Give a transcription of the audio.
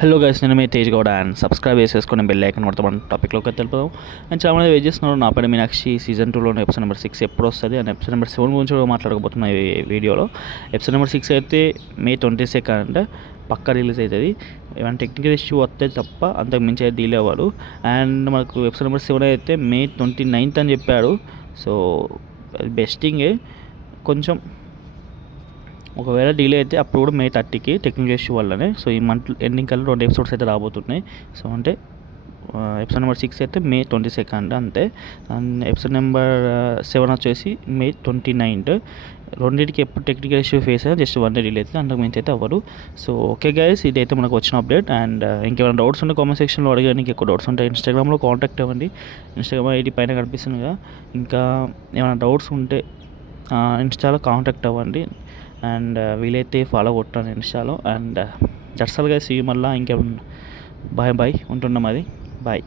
Hello guys, నేను మీ Tej Gowda and subscribe చేసేసుకొని bell icon కొడతాం టాపిక్లోకి తెలుపుదాం. అండ్ చాలామంది వెయిట్ చేస్తున్నారు నా పేరు మీనాక్షి సీజన్ 2లోని ఎపిసోడ్ నెంబర్ 6 ఎప్పుడు వస్తుంది అండ్ ఎపిసోడ్ నెంబర్ 7 గురించి కూడా మాట్లాడకపోతున్నాం ఈ వీడియోలో. ఎపిసోడ్ నెంబర్ 6 అయితే May 22 పక్కా రిలీజ్ అవుతుంది. ఏమైనా టెక్నికల్ ఇష్యూ వస్తే తప్ప అంతకు మించి అయితే డీలే అవ్వదు. అండ్ మనకు ఎపిసోడ్ నెంబర్ 7 అయితే May 29 అని చెప్పాడు. సో బెస్టింగే. కొంచెం ఒకవేళ డిలే అయితే అప్పుడు కూడా May 30కి టెక్నికల్ ఇష్యూ వల్లనే. సో ఈ మంత్ ఎండింగ్ కల్లా 2 ఎపిసోడ్స్ అయితే రాబోతున్నాయి. సో అంటే ఎపిసోడ్ నెంబర్ 6 అయితే May 22 అంతే. అండ్ ఎపిసోడ్ నెంబర్ 7 వచ్చేసి May 29. రెండింటికి ఎప్పుడు టెక్నికల్ ఇష్యూ ఫేస్ అయినా జస్ట్ 1 డే డిలే అయితే అంతకు మించి అయితే అవ్వదు. సో ఓకే గైస్, ఇదైతే మనకు వచ్చిన అప్డేట్. అండ్ ఇంకేమైనా డౌట్స్ ఉంటే కామెంట్ సెక్షన్లో అడగండి. ఎక్కువ డౌట్స్ ఉంటాయి ఇన్స్టాగ్రామ్లో కాంటాక్ట్ అవ్వండి. ఇన్స్టాగ్రామ్ ఐడి పైన కనిపిస్తుంది కదా. ఇంకా ఏమైనా డౌట్స్ ఉంటే ఇన్స్టాలో కాంటాక్ట్ అవ్వండి. అండ్ వీలైతే ఫాలో కొట్టాను ఇన్స్టాలో. And that's all guys, see you మళ్ళీ ఇంకేమన్నా. బాయ్ ఉంటున్నాం. అది బాయ్.